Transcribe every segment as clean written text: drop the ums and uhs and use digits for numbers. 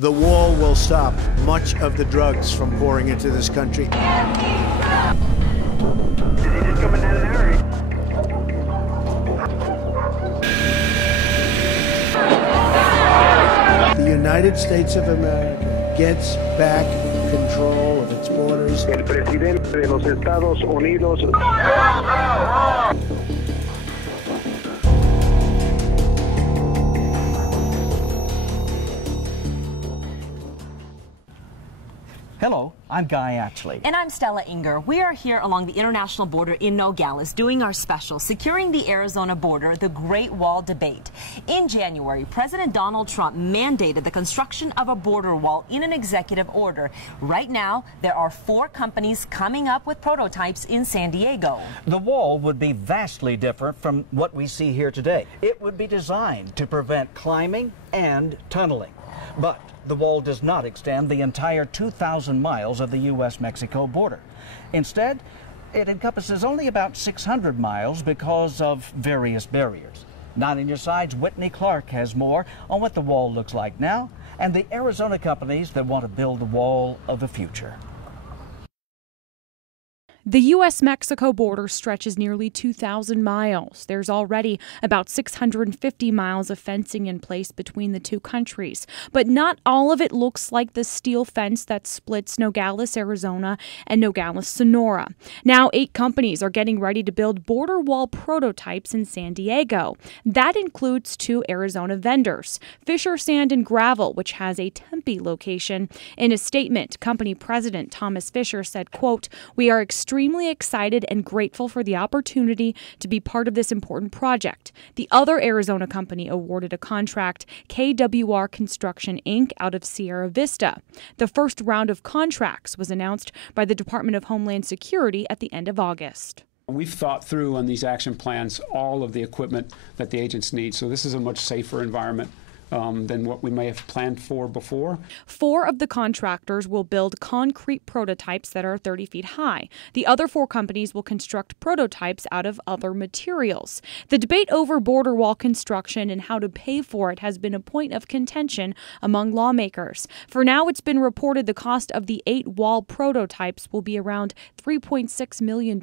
The wall will stop much of the drugs from pouring into this country. Is he just coming down an area? The United States of America gets back control of its borders. El presidente de los Estados Unidos. Hello, I'm Guy Atchley. And I'm Stella Inger. We are here along the international border in Nogales doing our special, Securing the Arizona Border, the Great Wall Debate. In January, President Donald Trump mandated the construction of a border wall in an executive order. Right now, there are 4 companies coming up with prototypes in San Diego. The wall would be vastly different from what we see here today. It would be designed to prevent climbing and tunneling. But the wall does not extend the entire 2,000 miles of the U.S.-Mexico border. Instead, it encompasses only about 600 miles because of various barriers. 9 on your side's Whitney Clark has more on what the wall looks like now and the Arizona companies that want to build the wall of the future. The U.S.-Mexico border stretches nearly 2,000 miles. There's already about 650 miles of fencing in place between the two countries. But not all of it looks like the steel fence that splits Nogales, Arizona, and Nogales, Sonora. Now, 8 companies are getting ready to build border wall prototypes in San Diego. That includes 2 Arizona vendors, Fisher Sand and Gravel, which has a Tempe location. In a statement, company president Thomas Fisher said, quote, "We are extremely excited and grateful for the opportunity to be part of this important project." The other Arizona company awarded a contract, KWR Construction, Inc., out of Sierra Vista. The first round of contracts was announced by the Department of Homeland Security at the end of August. We've thought through on these action plans all of the equipment that the agents need, so this is a much safer environment than what we may have planned for before. 4 of the contractors will build concrete prototypes that are 30 feet high. The other 4 companies will construct prototypes out of other materials. The debate over border wall construction and how to pay for it has been a point of contention among lawmakers. For now, it's been reported the cost of the 8 wall prototypes will be around $3.6 million.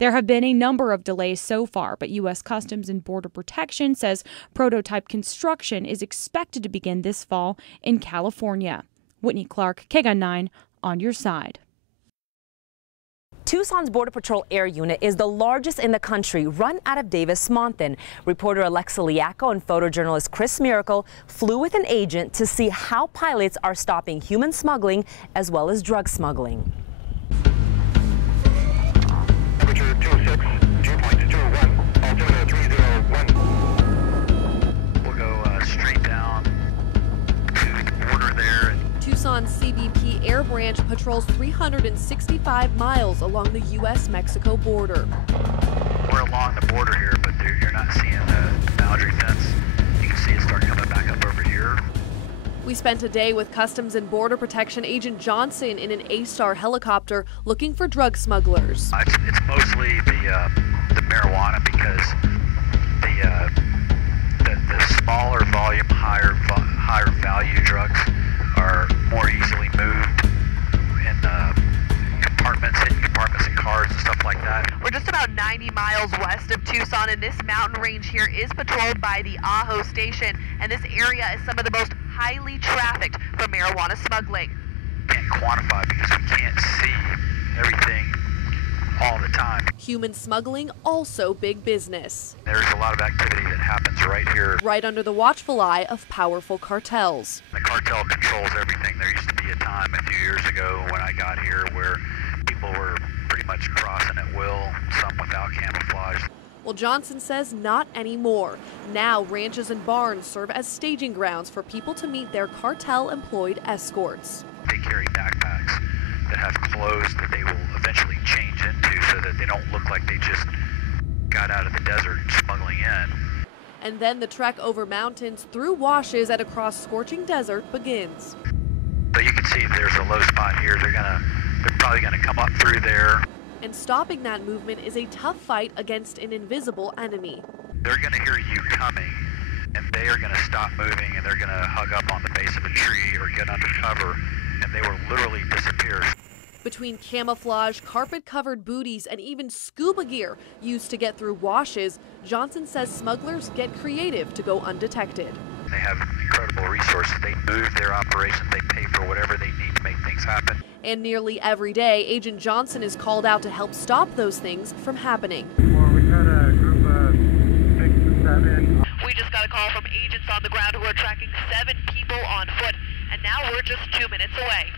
There have been a number of delays so far, but U.S. Customs and Border Protection says prototype construction is expected to begin this fall in California. Whitney Clark, KGUN 9, on your side. Tucson's Border Patrol Air Unit is the largest in the country, run out of Davis-Monthan. Reporter Alexa Liaco and photojournalist Chris Miracle flew with an agent to see how pilots are stopping human smuggling as well as drug smuggling. Temperature 26, 2.21, altimeter 301. Straight down to the border there. Tucson's CBP Air Branch patrols 365 miles along the U.S.-Mexico border. We're along the border here, but you're not seeing the boundary fence. You can see it start coming back up over here. We spent a day with Customs and Border Protection Agent Johnson in an A-Star helicopter looking for drug smugglers. It's mostly the marijuana because the smaller volume, higher value drugs are more easily moved in compartments, hidden compartments in cars and stuff like that. We're just about 90 miles west of Tucson, and this mountain range here is patrolled by the Ajo Station, and this area is some of the most highly trafficked for marijuana smuggling. Can't quantify because we can't see everything all the time. Human smuggling also big business. There's a lot of activity that happens right here. Right under the watchful eye of powerful cartels. The cartel controls everything. There used to be a time a few years ago when I got here where people were pretty much crossing at will, some without camouflage. Well, Johnson says not anymore. Now ranches and barns serve as staging grounds for people to meet their cartel-employed escorts. They carry backpacks that have clothes that they will eventually change into so that they don't look like they just got out of the desert smuggling in. And then the trek over mountains through washes and across scorching desert begins. So you can see there's a low spot here. They're probably gonna come up through there. And stopping that movement is a tough fight against an invisible enemy. They're gonna hear you coming, and they are going to stop moving, and they're going to hug up on the base of a tree or get under cover, and they will literally disappear. Between camouflage, carpet-covered booties, and even scuba gear used to get through washes, Johnson says smugglers get creative to go undetected. They have incredible resources. They move their operations. They pay for whatever they need to make things happen. And nearly every day, Agent Johnson is called out to help stop those things from happening. Well, we got a group of 6 to 7. We just got a call from agents on the ground who are tracking 7 people on foot, and now we're just 2 minutes away.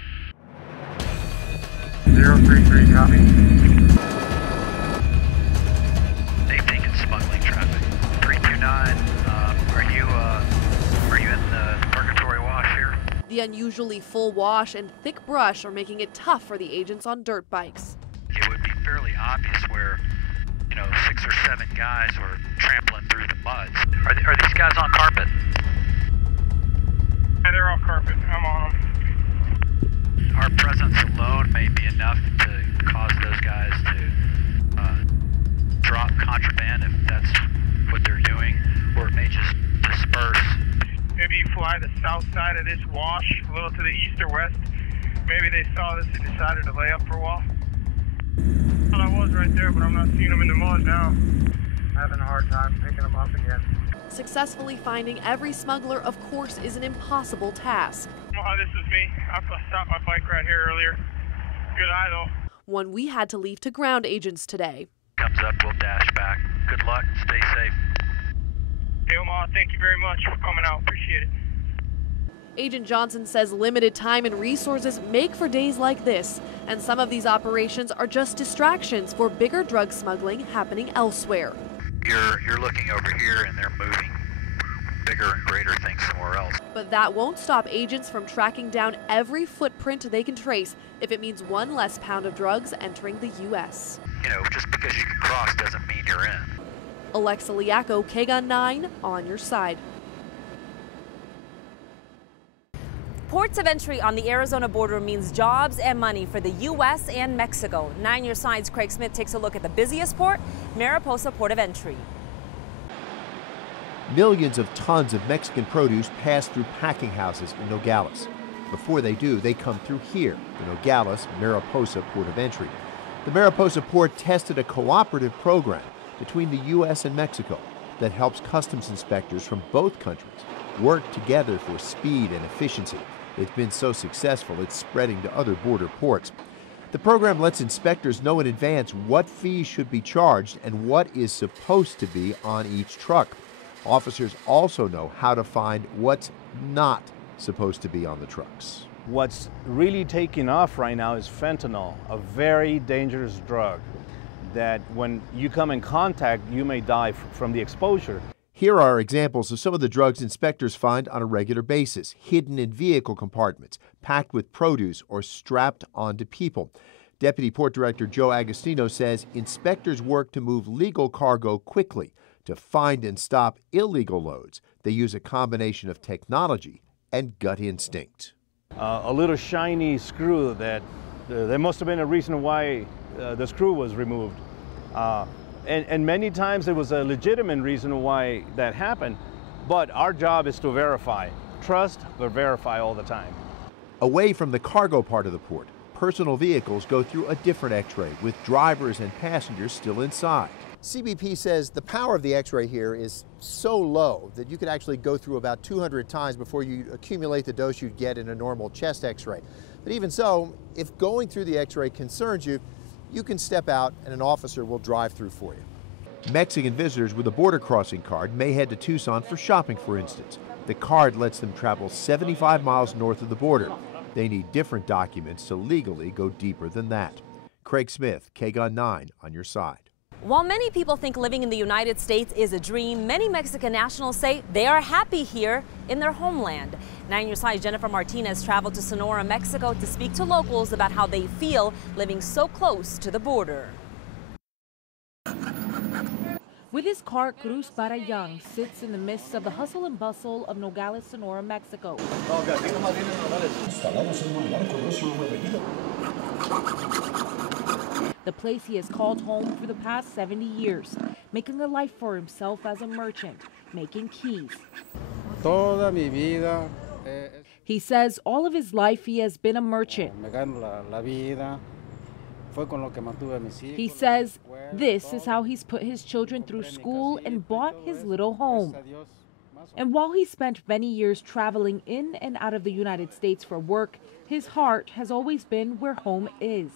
033, copy. They've taken smuggling traffic. 329, are you in the purgatory wash here? The unusually full wash and thick brush are making it tough for the agents on dirt bikes. It would be fairly obvious where, 6 or 7 guys were trampling through the muds. Are these guys on carpet? Yeah, they're on carpet. I'm on them. Our presence alone may be enough to cause those guys to drop contraband if that's what they're doing, or it may just disperse. Maybe you fly the south side of this wash, a little to the east or west. Maybe they saw this and decided to lay up for a while. Well, I was right there, but I'm not seeing them in the mud now. Having a hard time picking them up again. Successfully finding every smuggler, of course, is an impossible task. Oh, this is me. I stopped my bike right here earlier. Good eye, though. One we had to leave to ground agents today. Comes up, we'll dash back. Good luck, stay safe. Hey, Omaha, thank you very much for coming out. Appreciate it. Agent Johnson says limited time and resources make for days like this, and some of these operations are just distractions for bigger drug smuggling happening elsewhere. You're looking over here, and they're moving bigger and greater things somewhere else. But that won't stop agents from tracking down every footprint they can trace if it means one less pound of drugs entering the U.S. Just because you can cross doesn't mean you're in. Alexa Liaco, KGUN 9, on your side. Ports of entry on the Arizona border means jobs and money for the U.S. and Mexico. 9 Your Side's Craig Smith takes a look at the busiest port, Mariposa Port of Entry. Millions of tons of Mexican produce pass through packing houses in Nogales. Before they do, they come through here, the Nogales Mariposa Port of Entry. The Mariposa Port tested a cooperative program between the U.S. and Mexico that helps customs inspectors from both countries work together for speed and efficiency. It's been so successful, it's spreading to other border ports. The program lets inspectors know in advance what fees should be charged and what is supposed to be on each truck. Officers also know how to find what's not supposed to be on the trucks. What's really taking off right now is fentanyl, a very dangerous drug that when you come in contact, you may die from the exposure. Here are examples of some of the drugs inspectors find on a regular basis, hidden in vehicle compartments, packed with produce, or strapped onto people. Deputy Port Director Joe Agostino says inspectors work to move legal cargo quickly. To find and stop illegal loads, they use a combination of technology and gut instinct. A little shiny screw that there must have been a reason why the screw was removed. And many times there was a legitimate reason why that happened, but our job is to verify. Trust, but verify all the time. Away from the cargo part of the port, personal vehicles go through a different X-ray with drivers and passengers still inside. CBP says the power of the X-ray here is so low that you could actually go through about 200 times before you accumulate the dose you'd get in a normal chest X-ray. But even so, if going through the X-ray concerns you, you can step out and an officer will drive through for you. Mexican visitors with a border crossing card may head to Tucson for shopping, for instance. The card lets them travel 75 miles north of the border. They need different documents to legally go deeper than that. Craig Smith, KGUN 9, on your side. While many people think living in the United States is a dream, many Mexican nationals say they are happy here in their homeland. 9 Your Side's Jennifer Martinez traveled to Sonora, Mexico to speak to locals about how they feel living so close to the border. With his car, Cruz Barayang sits in the midst of the hustle and bustle of Nogales, Sonora, Mexico. the place he has called home for the past 70 years, making a life for himself as a merchant, making keys. Toda mi vida, he says all of his life he has been a merchant. He says this is how he's put his children through school and bought his little home. And while he spent many years traveling in and out of the United States for work, his heart has always been where home is.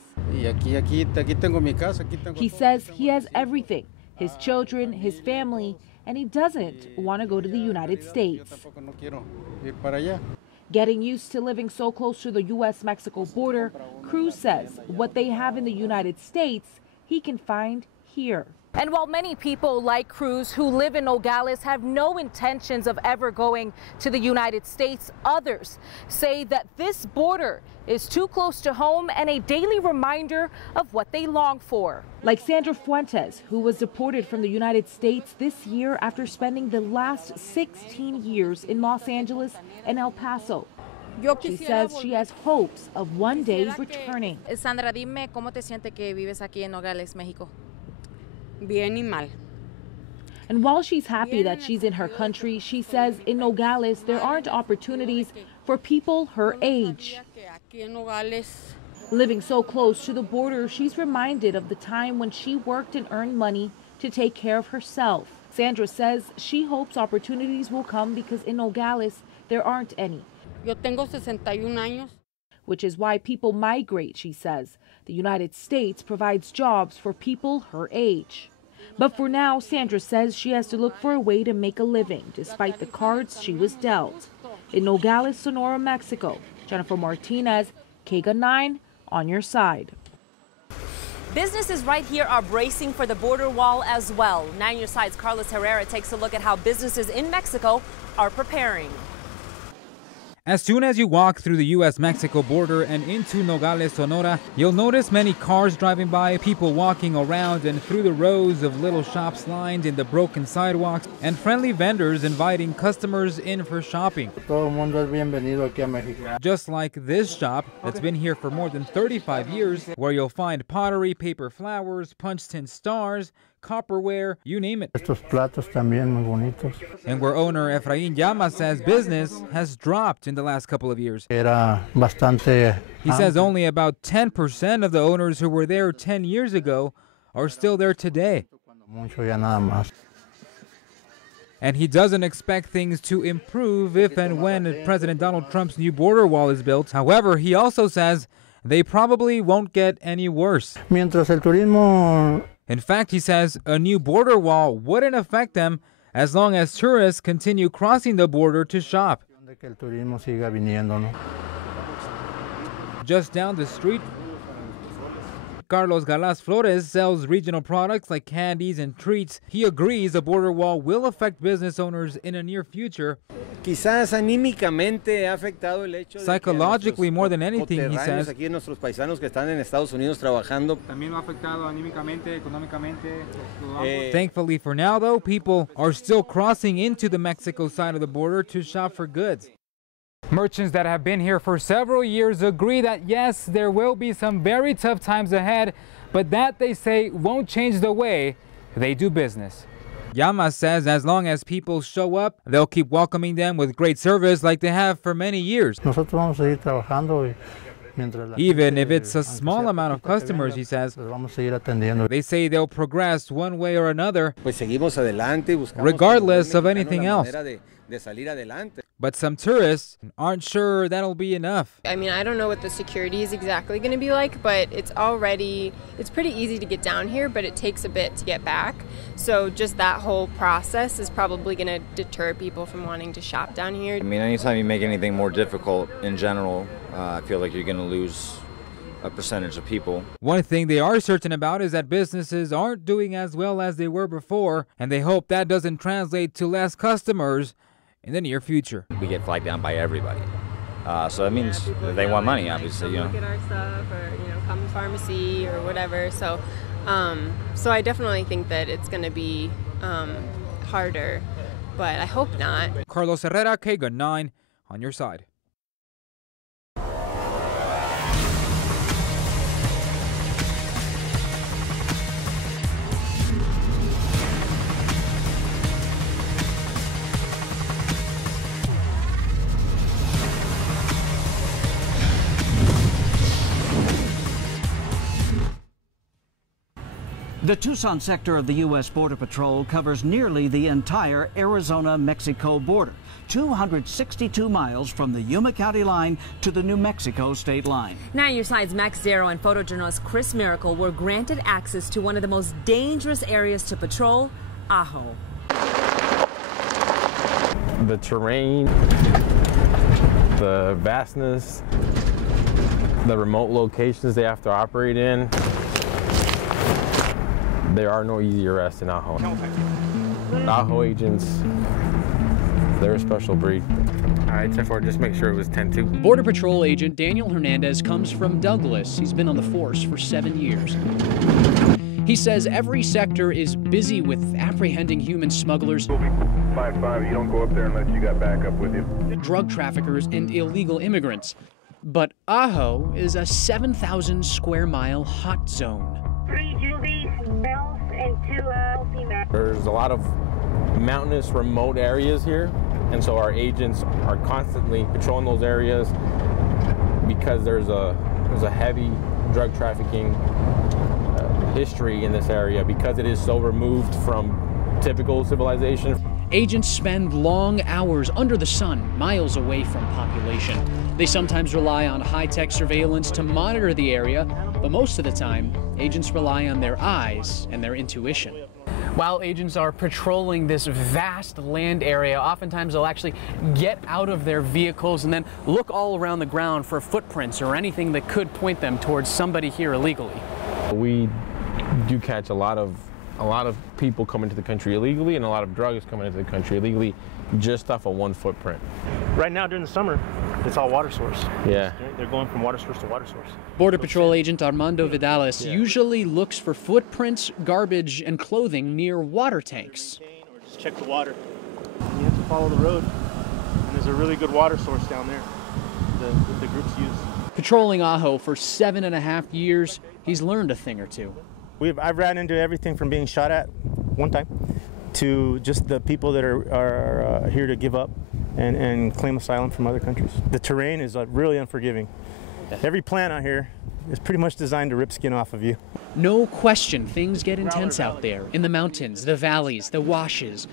He says he has everything, his children, his family, and he doesn't want to go to the United States. Getting used to living so close to the U.S.-Mexico border, Cruz says what they have in the United States, he can find here. And while many people like Cruz who live in Nogales have no intentions of ever going to the United States, others say that this border is too close to home and a daily reminder of what they long for. Like Sandra Fuentes, who was deported from the United States this year after spending the last 16 years in Los Angeles and El Paso. She says she has hopes of one day returning. Sandra, dime cómo te sientes que vives aquí en Nogales, México. Bien y mal. And while she's happy that she's in her country, she says in Nogales there aren't opportunities for people her age. Living so close to the border, she's reminded of the time when she worked and earned money to take care of herself. Sandra says she hopes opportunities will come because in Nogales there aren't any. Yo tengo 61 años. Which is why people migrate, she says. The United States provides jobs for people her age. But for now, Sandra says she has to look for a way to make a living, despite the cards she was dealt. In Nogales, Sonora, Mexico, Jennifer Martinez, KGUN 9, on your side. Businesses right here are bracing for the border wall as well. 9 Your Side's Carlos Herrera takes a look at how businesses in Mexico are preparing. As soon as you walk through the U.S.-Mexico border and into Nogales, Sonora, you'll notice many cars driving by, people walking around and through the rows of little shops lined in the broken sidewalks, and friendly vendors inviting customers in for shopping. Just like this shop that's been here for more than 35 years, where you'll find pottery, paper flowers, punch tin stars, copperware, you name it. And where owner Efraín Llamas says business has dropped in the last couple of years. He says only about 10% of the owners who were there 10 years ago are still there today. And he doesn't expect things to improve if and when President Donald Trump's new border wall is built. However, he also says they probably won't get any worse. In fact, he says a new border wall wouldn't affect them as long as tourists continue crossing the border to shop. Just down the street, Carlos Galaz Flores sells regional products like candies and treats. He agrees a border wall will affect business owners in a near future. Psychologically, more than anything, he says. Thankfully for now, though, people are still crossing into the Mexico side of the border to shop for goods. Merchants that have been here for several years agree that yes, there will be some very tough times ahead, but that, they say, won't change the way they do business. Llamas says as long as people show up, they'll keep welcoming them with great service like they have for many years. Even if it's a small amount of customers, he says. They say they'll progress one way or another, regardless of anything else. But some tourists aren't sure that'll be enough. I mean, I don't know what the security is exactly going to be like, but it's pretty easy to get down here, but it takes a bit to get back. So just that whole process is probably going to deter people from wanting to shop down here. I mean, anytime you make anything more difficult in general, I feel like you're going to lose a percentage of people. One thing they are certain about is that businesses aren't doing as well as they were before, and they hope that doesn't translate to less customers in the near future. We get flagged down by everybody, so that means they want money, obviously. Look at our stuff, or come to pharmacy or whatever. So, so I definitely think that it's going to be harder, but I hope not. Carlos Herrera, KGUN 9, on your side. The Tucson sector of the U.S. Border Patrol covers nearly the entire Arizona-Mexico border, 262 miles from the Yuma County line to the New Mexico state line. 9 Your Side's Max Darrow and photojournalist Chris Miracle were granted access to one of the most dangerous areas to patrol, Ajo. The terrain, the vastness, the remote locations they have to operate in. There are no easy arrests in Ajo. Ajo agents, they're a special breed. All right, 10-4, just make sure it was 10-2. Border Patrol agent Daniel Hernandez comes from Douglas. He's been on the force for 7 years. He says every sector is busy with apprehending human smugglers, 5-5, you don't go up there unless you got backup with you, drug traffickers, and illegal immigrants. But Ajo is a 7,000 square mile hot zone. 3 juvies, males, and 2 females. There's a lot of mountainous, remote areas here, and so our agents are constantly patrolling those areas because there's a heavy drug trafficking history in this area because it is so removed from typical civilization. Agents spend long hours under the sun, miles away from population. They sometimes rely on high-tech surveillance to monitor the area, but most of the time, agents rely on their eyes and their intuition. While agents are patrolling this vast land area, oftentimes they'll actually get out of their vehicles and then look all around the ground for footprints or anything that could point them towards somebody here illegally. We do catch a lot of people coming to the country illegally and a lot of drugs coming into the country illegally just off of one footprint. Right now during the summer, it's all water source. Yeah. They're going from water source to water source. Border Patrol agent Armando Vidales usually looks for footprints, garbage, and clothing near water tanks. Or just check the water. You have to follow the road, and there's a really good water source down there that the groups use. Patrolling Ajo for 7.5 years, he's learned a thing or two. I've ran into everything from being shot at one time to just the people that are here to give up and claim asylum from other countries. The terrain is really unforgiving. Every plant out here is pretty much designed to rip skin off of you. No question, things get intense out there in the mountains, the valleys, the washes.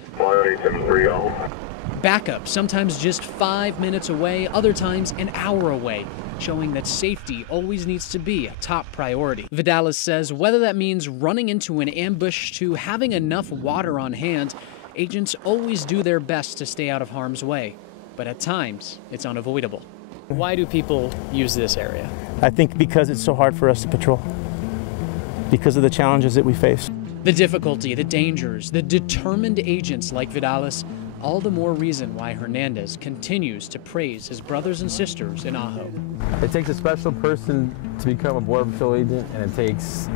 Backup, sometimes just 5 minutes away, other times an hour away, showing that safety always needs to be a top priority. Vidales says whether that means running into an ambush to having enough water on hand, agents always do their best to stay out of harm's way. But at times, it's unavoidable. Why do people use this area? I think because it's so hard for us to patrol, because of the challenges that we face. The difficulty, the dangers, the determined agents like Vidales, all the more reason why Hernandez continues to praise his brothers and sisters in Ajo. It takes a special person to become a Border Patrol agent, and it takes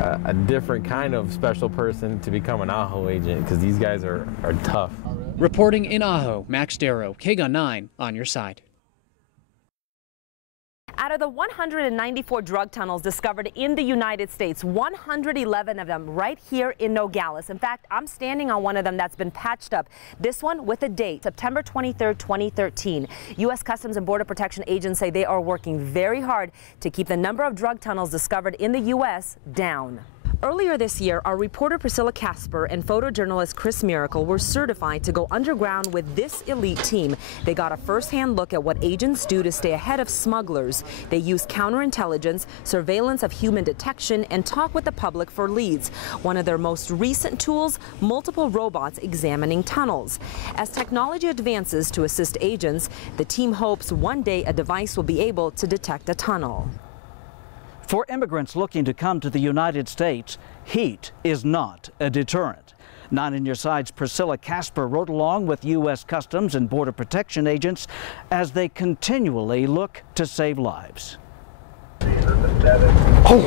a different kind of special person to become an Ajo agent, because these guys are tough. Reporting in Ajo, Max Darrow, KGUN 9, on your side. Out of the 194 drug tunnels discovered in the United States, 111 of them right here in Nogales. In fact, I'm standing on one of them that's been patched up. This one with a date, September 23rd, 2013. U.S. Customs and Border Protection agents say they are working very hard to keep the number of drug tunnels discovered in the U.S. down. Earlier this year, our reporter Priscilla Casper and photojournalist Chris Miracle were certified to go underground with this elite team. They got a first-hand look at what agents do to stay ahead of smugglers. They use counterintelligence, surveillance of human detection, and talk with the public for leads. One of their most recent tools, multiple robots examining tunnels. As technology advances to assist agents, the team hopes one day a device will be able to detect a tunnel. For immigrants looking to come to the United States, heat is not a deterrent. 9 on Your Side's Priscilla Casper rode along with U.S. Customs and Border Protection agents as they continually look to save lives. Oh!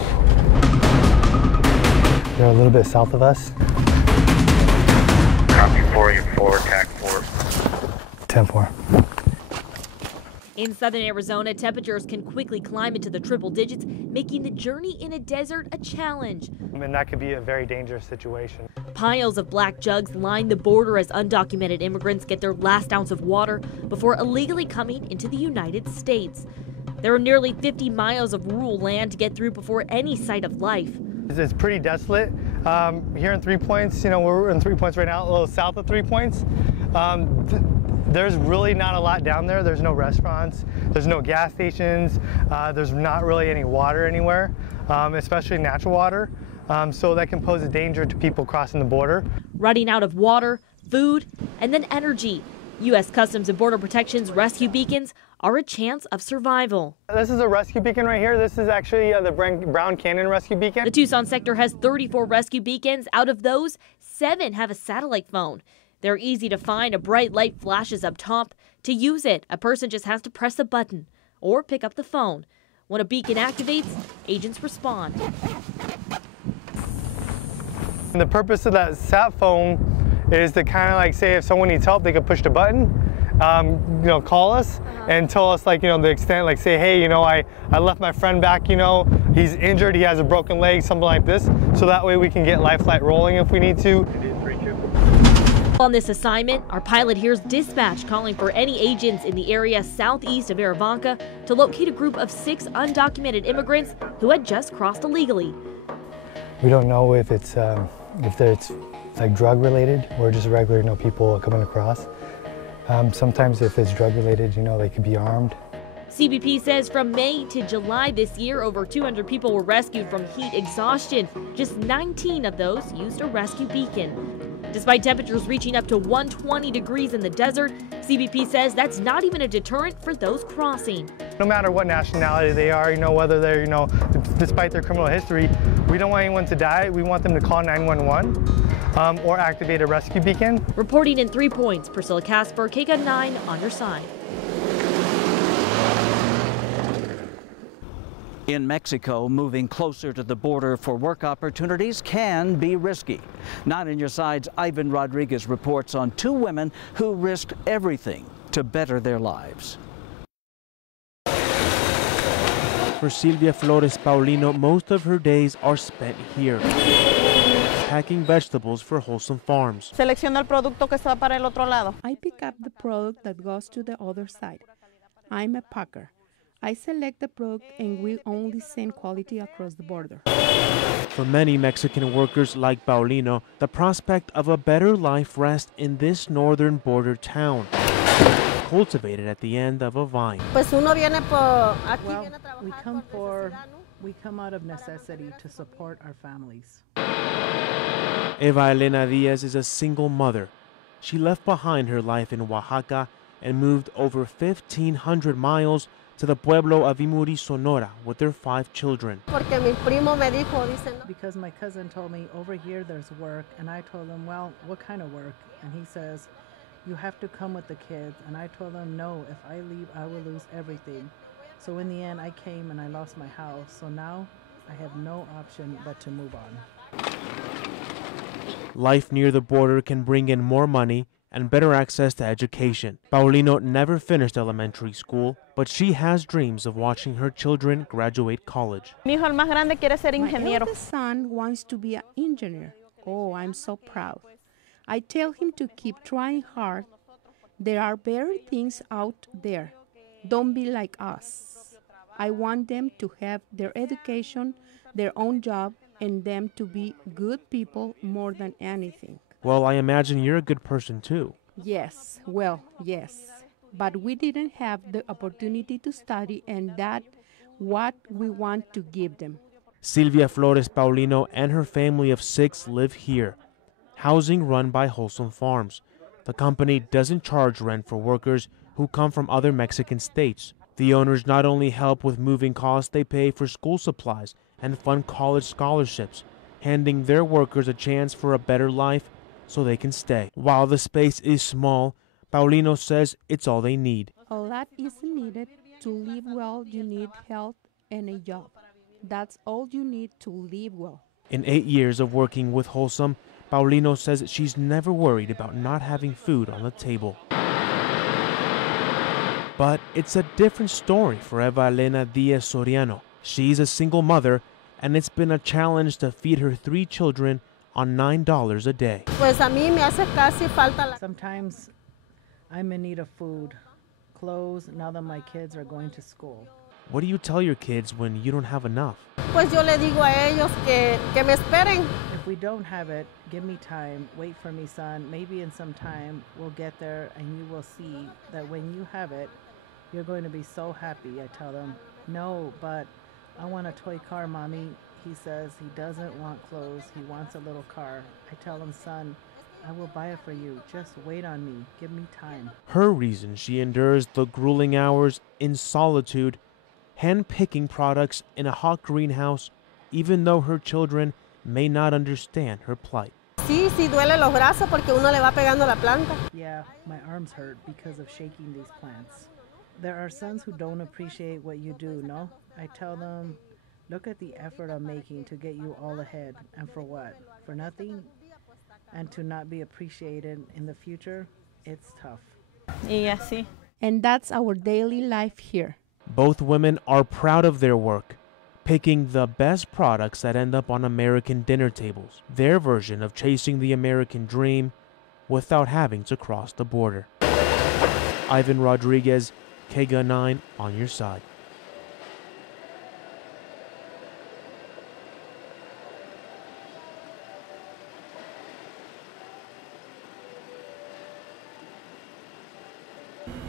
They're a little bit south of us. Copy 484, TAC 4. 10-4. In southern Arizona, temperatures can quickly climb into the triple digits, making the journey in a desert a challenge. And that could be a very dangerous situation. Piles of black jugs line the border as undocumented immigrants get their last ounce of water before illegally coming into the United States. There are nearly 50 miles of rural land to get through before any sight of life. It's pretty desolate. Here in 3 Points, you know, we're in 3 Points right now, a little south of 3 Points. There's really not a lot down there. There's no restaurants, there's no gas stations, there's not really any water anywhere, especially natural water. So that can pose a danger to people crossing the border. Running out of water, food, and then energy. U.S. Customs and Border Protection's rescue beacons are a chance of survival. This is a rescue beacon right here. This is actually the Brown Canyon Rescue Beacon. The Tucson sector has 34 rescue beacons. Out of those, 7 have a satellite phone. They're easy to find. A bright light flashes up top. To use it, a person just has to press a button or pick up the phone. When a beacon activates, agents respond. And the purpose of that sat phone is to kind of like say if someone needs help, they could push the button, you know, call us and tell us, like, you know, the extent, like say, hey, you know, I left my friend back, you know, he's injured, he has a broken leg, something like this. So that way we can get life flight rolling if we need to. On this assignment, our pilot hears dispatch calling for any agents in the area southeast of Arivanca to locate a group of 6 undocumented immigrants who had just crossed illegally. We don't know if it's like drug related or just regular, you know, people coming across. Sometimes if it's drug related, you know, they could be armed. CBP says from May to July this year, over 200 people were rescued from heat exhaustion. Just 19 of those used a rescue beacon. Despite temperatures reaching up to 120 degrees in the desert, CBP says that's not even a deterrent for those crossing. No matter what nationality they are, you know, whether they're, you know, despite their criminal history, we don't want anyone to die. We want them to call 911 or activate a rescue beacon. Reporting in 3 Points, Priscilla Casper, KCAN 9 on your side. In Mexico, moving closer to the border for work opportunities can be risky. 9 on your side's Ivan Rodriguez reports on 2 women who risked everything to better their lives. For Silvia Flores Paulino, most of her days are spent here, packing vegetables for Wholesome Farms. Selecciona el producto que está para el otro lado. I pick up the product that goes to the other side. I'm a packer. I select the product and we only send quality across the border. For many Mexican workers like Paulino, the prospect of a better life rests in this northern border town, cultivated at the end of a vine. Well, we come out of necessity to support our families. Eva Elena Diaz is a single mother. She left behind her life in Oaxaca and moved over 1,500 miles to the pueblo of Imuri, Sonora, with their 5 children. Because my cousin told me over here there's work, and I told him, well, what kind of work? And he says, you have to come with the kids. And I told him, no, if I leave, I will lose everything. So in the end, I came and I lost my house. So now I have no option but to move on. Life near the border can bring in more money and better access to education. Paulino never finished elementary school, but she has dreams of watching her children graduate college. My eldest son wants to be an engineer. Oh, I'm so proud. I tell him to keep trying hard. There are better things out there. Don't be like us. I want them to have their education, their own job, and them to be good people more than anything. Well, I imagine you're a good person too. Yes, well, yes. But we didn't have the opportunity to study, and that's what we want to give them. Silvia Flores Paulino and her family of 6 live here. Housing run by Wholesome Farms. The company doesn't charge rent for workers who come from other Mexican states. The owners not only help with moving costs, they pay for school supplies and fund college scholarships, handing their workers a chance for a better life so they can stay. While the space is small, Paulino says it's all they need. A lot isn't needed. To live well, you need health and a job. That's all you need to live well. In 8 years of working with Wholesome, Paulino says she's never worried about not having food on the table. But it's a different story for Eva Elena Diaz Soriano. She's a single mother, and it's been a challenge to feed her 3 children on $9 a day. Sometimes I'm in need of food, clothes, now that my kids are going to school. What do you tell your kids when you don't have enough? Pues yo le digo a ellos que me esperen. If we don't have it, give me time. Wait for me, son. Maybe in some time we'll get there and you will see that when you have it, you're going to be so happy. I tell them, no, but I want a toy car, Mommy. He says he doesn't want clothes. He wants a little car. I tell him, son, I will buy it for you. Just wait on me. Give me time. Her reason she endures the grueling hours in solitude, hand-picking products in a hot greenhouse, even though her children may not understand her plight. Sí, duele los brazos porque uno le va pegando la planta. Yeah, my arms hurt because of shaking these plants. There are sons who don't appreciate what you do, no? I tell them, look at the effort I'm making to get you all ahead. And for what? For nothing? And to not be appreciated in the future? It's tough. Y así. And that's our daily life here. Both women are proud of their work, picking the best products that end up on American dinner tables, their version of chasing the American dream without having to cross the border. Ivan Rodriguez, KGUN 9 on your side.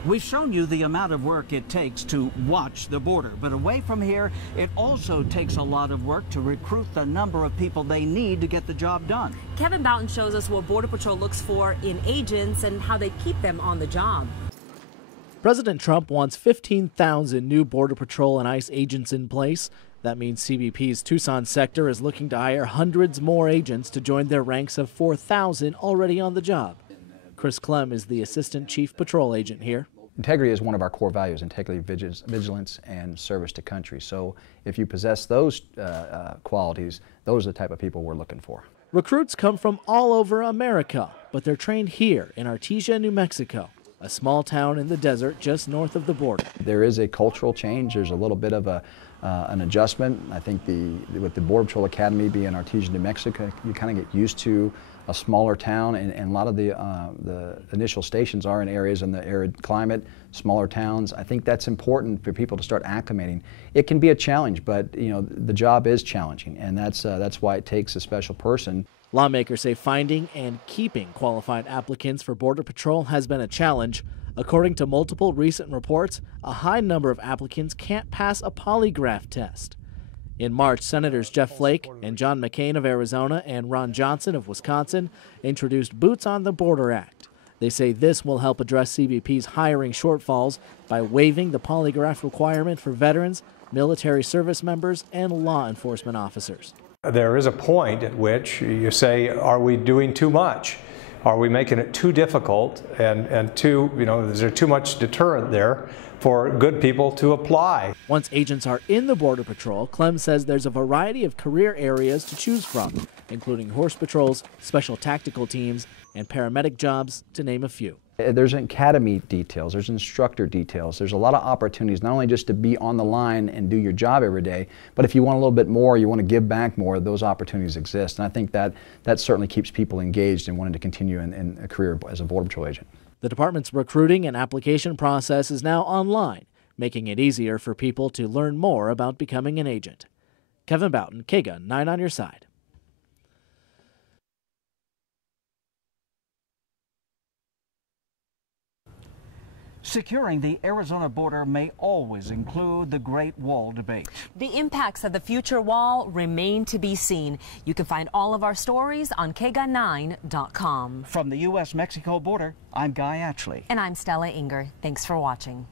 We've shown you the amount of work it takes to watch the border, but away from here, it also takes a lot of work to recruit the number of people they need to get the job done. Kevin Boughton shows us what Border Patrol looks for in agents and how they keep them on the job. President Trump wants 15,000 new Border Patrol and ICE agents in place. That means CBP's Tucson sector is looking to hire hundreds more agents to join their ranks of 4,000 already on the job. Chris Clem is the Assistant Chief Patrol Agent here. Integrity is one of our core values, integrity, vigilance, and service to country. So if you possess those qualities, those are the type of people we're looking for. Recruits come from all over America, but they're trained here in Artesia, New Mexico, a small town in the desert just north of the border. There is a cultural change. There's a little bit of an adjustment. I think with the Border Patrol Academy being Artesia, New Mexico, you kind of get used to a smaller town, and a lot of the initial stations are in areas in the arid climate, smaller towns. I think that's important for people to start acclimating. It can be a challenge, but you know the job is challenging, and that's why it takes a special person. Lawmakers say finding and keeping qualified applicants for Border Patrol has been a challenge. According to multiple recent reports, a high number of applicants can't pass a polygraph test. In March, Senators Jeff Flake and John McCain of Arizona and Ron Johnson of Wisconsin introduced Boots on the Border Act. They say this will help address CBP's hiring shortfalls by waiving the polygraph requirement for veterans, military service members, and law enforcement officers. There is a point at which you say, are we doing too much? Are we making it too difficult and too, is there too much deterrent there for good people to apply? Once agents are in the Border Patrol, Clem says there's a variety of career areas to choose from, including horse patrols, special tactical teams, and paramedic jobs, to name a few. There's academy details, there's instructor details, there's a lot of opportunities, not only just to be on the line and do your job every day, but if you want a little bit more, you want to give back more, those opportunities exist. And I think that certainly keeps people engaged and wanting to continue in a career as a Border Patrol agent. The department's recruiting and application process is now online, making it easier for people to learn more about becoming an agent. Kevin Boughton, KGUN 9 on your side. Securing the Arizona border may always include the Great Wall debate. The impacts of the future wall remain to be seen. You can find all of our stories on KGUN9.com. From the U.S.-Mexico border, I'm Guy Atchley. And I'm Stella Inger. Thanks for watching.